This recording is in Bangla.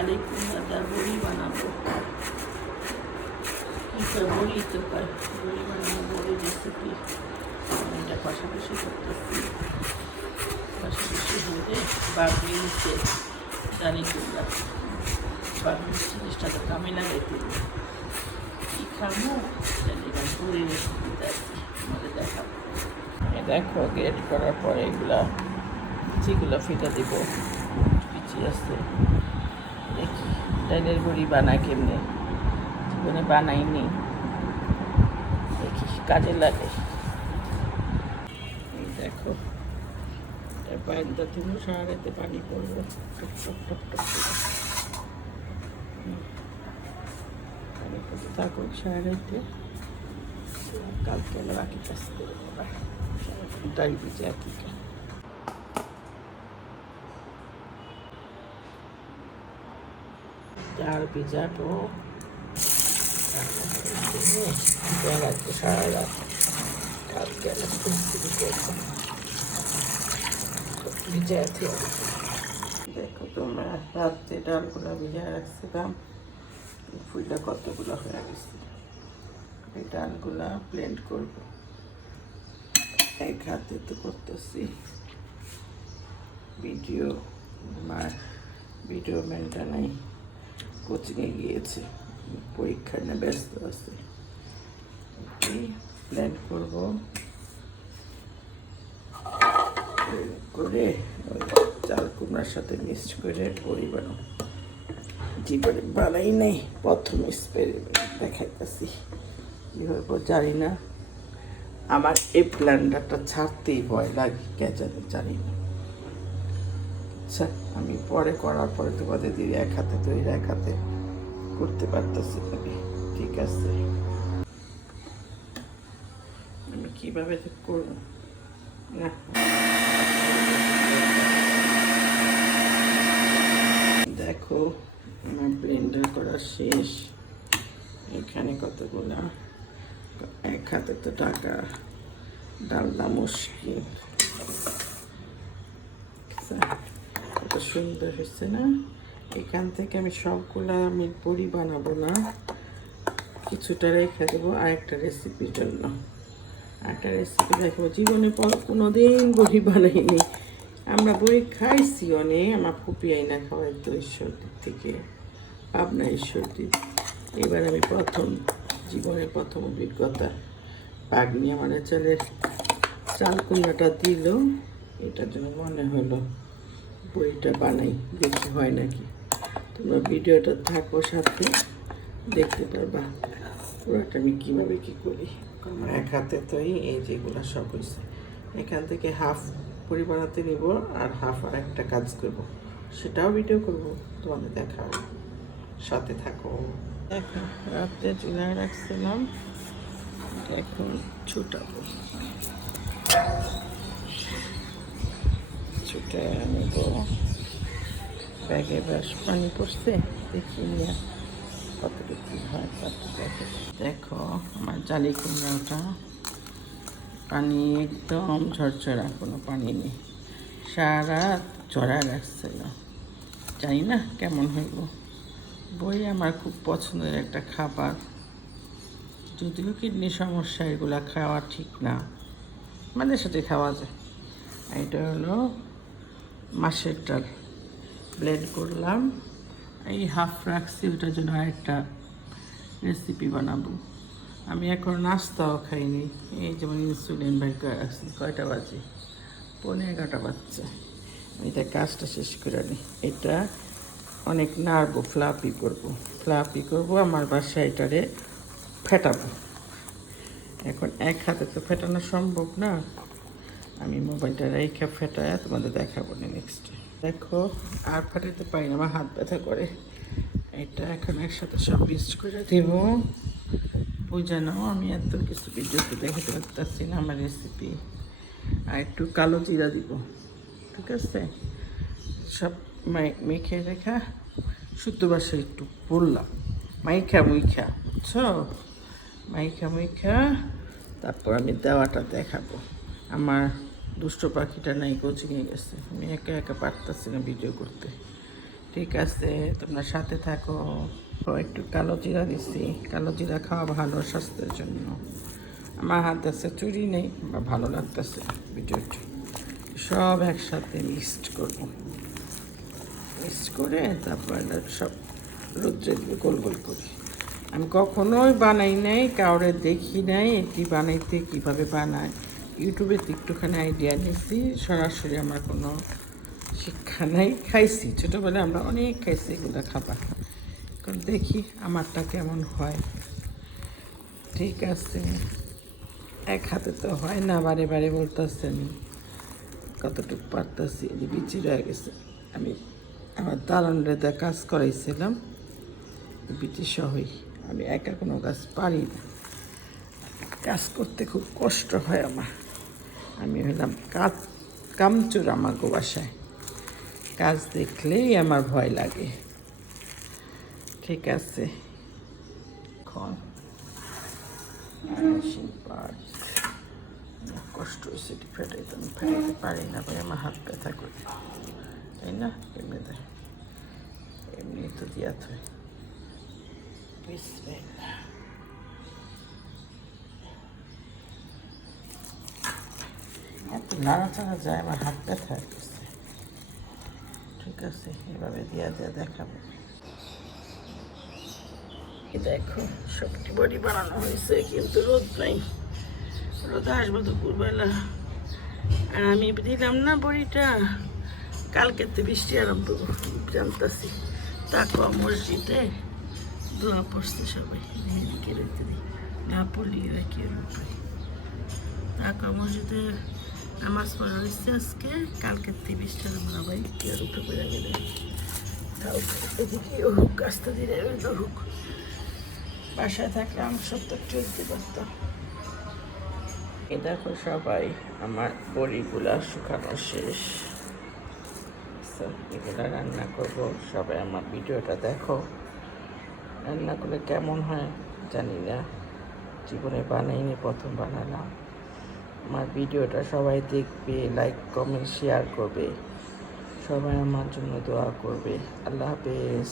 জালি কুমড়াটার বড়ি বানাবো। বড়ি তো বড়ি বানাবো, বড়ি রেসিপি। এটা পাশাপাশি করতেছি, পাশাপাশি হলে বাগড়ি নিচে জালি কুমড়া বাগড়ি জিনিসটা তো কামে লাগাইতে কী খাবো বড়ি রেসিপিতে আছি আমাদের দেখাবো। দেখো গ্রেট করার পরে এগুলা যেগুলো ফিটা দিব পিচি আছে, দেখি ডাইলের বড়ি বানায় কেমনে, জীবনে বানাইনি, দেখি কাজে লাগে। এই দেখো পানিটা তুমি সারাতে পানি পড়বো টপ টপ টপ টপ করে পানি পড়তে থাকুক সারাতে। কালকে বাকি কাজ করে ডাল ভিজে একই ডাল ভিজাবো রাখবো সারা রাত। কালকে ভিজে দেখো তোমরা রাত্রে ডালগুলো ভিজে রাখছিলাম, ফুলটা কতগুলো হয়ে গেছে। এই ডালগুলা ব্লেন্ড করবো, এক হাতে তো করতেছি। ভিডিও ম্যানটা নাই, কোচিংয়ে গিয়েছে, পরীক্ষা নিয়ে ব্যস্ত আছে। ব্লেন্ড করবো করে ওই চাল কুমড়ার সাথে মিক্সড করে বড়ি বানাবো। জীবনে বানাই নাই, প্রথম দেখাইতেছি কীভাবে জানি না। আমার এই প্ল্যান্ডারটা ছাড়তেই ভয় লাগে, কে জানি না। আচ্ছা আমি পরে করার পরে তোমাদের দিদি এক হাতে তৈরি এক হাতে করতে পারতেছি আমি, ঠিক আছে। আমি কীভাবে করবো না, দেখো আমার ব্লেন্ডার করা শেষ। এখানে কতগুলা, এক হাতে তো টাকা ডালনা মুশকিল। কত সুন্দর হয়েছে না। এখান থেকে আমি সবগুলা আমি বড়ি বানাবো না, কিছুটা রেখে দেবো আরেকটা রেসিপির জন্য। আরেকটা রেসিপি দেখবো, জীবনে কোনোদিন বড়ি বানাইনি। আমরা বড়ি খাইছি অনেক, আমার ফুপি আইনা খাওয়াই তো ঈশ্বরদীর থেকে, পাবনা ঈশ্বরদীর। এবার আমি জীবনের প্রথম অভিজ্ঞতা। পাগনি আমার চাল কুমড়াটা দিল, এটার জন্য মনে হলো বড়িটা বানাই, দেখি হয় নাকি। তোমরা ভিডিওটা থাকো সাথে, দেখতে পারবা পুরোটা আমি কীভাবে কী করি। এক হাতে তো এই যেগুলো সব হয়েছে, এখান থেকে হাফ বড়ি বানাতে নিব আর হাফ আর একটা কাজ করবো, সেটাও ভিডিও করব, তোমাদের দেখাবো, সাথে থাকো। এখন রাত্রে চুলায় রাখছিলাম, এখন ছুটাবো, ছুটে নেব। ব্যাগে বেশ পানি পড়ছে, দেখি নিয়ে কতটুকু কী হয়। দেখো আমার জালি কুমড়াটা পানি একদম ঝরঝরা, কোনো পানি নেই, সারা ঝরা রাখছিল। জানি না কেমন হইব। বই আমার খুব পছন্দের একটা খাবার, যদিও কিডনি সমস্যা, এগুলা খাওয়া ঠিক না, মাঝে সাথে খাওয়া যায়। এটা হলো মাছের ডাল, ব্লেন্ড করলাম, এই হাফ রাখছি, ওটার জন্য আরেকটা রেসিপি বানাবো। আমি এখন নাস্তাও খাইনি, এই যেমন ইনসুলিন বের করে রাখছি। কয়টা বাজে? 11:30 বাজছে। এটা কাজটা শেষ করে নিই। এটা অনেক নাড়বো, ফ্লাপি করবো। আমার বাসায় এটারে ফেটাবো। এখন এক হাতে তো ফেটানো সম্ভব না, আমি মোবাইলটা রেখে ফেটায় তোমাদের দেখাবো না নেক্সটে। দেখো আর ফাটাতে পারি না, আমার হাত ব্যথা করে। এটা এখন একসাথে সব মিক্সড করে দেবো। বুঝানো আমি এত কিছু ভিডিওতে দেখাতে পারতেছি না আমার রেসিপি। আর একটু কালো জিরা দিব, ঠিক আছে। সব মেখে রেখা শুদ্ধ ভাষায় একটু বললাম, মাইখা বুঝছো, মাইখা তারপর আমি দেওয়াটা দেখাবো। আমার দুষ্ট পাখিটা নাই, কোচিংয়ে গেছে, আমি একা একা পারতেছি না ভিডিও করতে। ঠিক আছে, তোমরা সাথে থাকো। ও একটু কালো জিরা দিচ্ছি, কালো জিরা খাওয়া ভালো স্বাস্থ্যের জন্য। আমার হাত আছে চুরি নেই বা ভালো লাগতেছে ভিডিওটা। সব একসাথে মিক্সড করবো, মিক্সড করে তারপর সব রোদ্রে গোল গোল করি। আমি কখনোই বানাই নাই, কাউরে দেখি নাই এটি বানাইতে কীভাবে বানায়। ইউটিউবে একটুখানি আইডিয়া নিয়েছি, সরাসরি আমার কোনো শিক্ষা নাই। খাইছি ছোটোবেলায়, আমরা অনেক খাইছি এগুলো খাবার। এখন দেখি আমারটা কেমন হয়। ঠিক আছে, এক হাতে তো হয় না, বারে বারে বলতেছেন কতটুকু পারতেছি। বিচি রয়ে গেছে। আমি আমার দালানরে কাজ করাইছিলাম বিচি সহই। আমি একা কোনো কাজ পারি না, কাজ করতে খুব কষ্ট হয় আমার। আমি হলাম কামচোর আমার বাসায়, কাজ দেখলেই আমার ভয় লাগে। ঠিক আছে, এখন কষ্ট হয়েছে, ফেটাইতে আমি ফেটাইতে পারি না ভাই, আমার হাত ব্যথা করে, তাই না? এমনি দেয়, এমনি তো দিয়া থাকে। এত নাড়াচাড়া যায়, আমার হাত ব্যথা করছে। ঠিক আছে, এভাবে দিয়া দিয়া দেখাবো। দেখো সবটি বড়ি বানানো হয়েছে, কিন্তু রোদ নাই। রোদ আসবো দুপুরবেলা। আর আমি দিলাম না বড়িটা, কালকেতে বৃষ্টি আরম্ভ জানতেছি। তাকওয়া মসজিদে দোয়া পড়ছে সবাই, এদিকে রেখে দিই, না পড়লি রাখি উপায়। তাকওয়া মসজিদে নামাজ পড়া হয়েছে আজকে, কালকের থেকে বৃষ্টি আরম্ভ। ভাই কি আর উঠে পড়ে গেলে এদিকে হোক, আস্তে ধীরে হোক। বাসায় থাকলে আমি সত্য চলতে পারতাম। এ দেখো সবাই, আমার বড়িগুলা শুকানো শেষ। এগুলা রান্না করবো, সবাই আমার ভিডিওটা দেখো। রান্না করলে কেমন হয় জানি না, জীবনে বানাইনি, প্রথম বানালাম। আমার ভিডিওটা সবাই দেখবে, লাইক কমেন্ট শেয়ার করবে, সবাই আমার জন্য দোয়া করবে। আল্লাহ হাফেজ।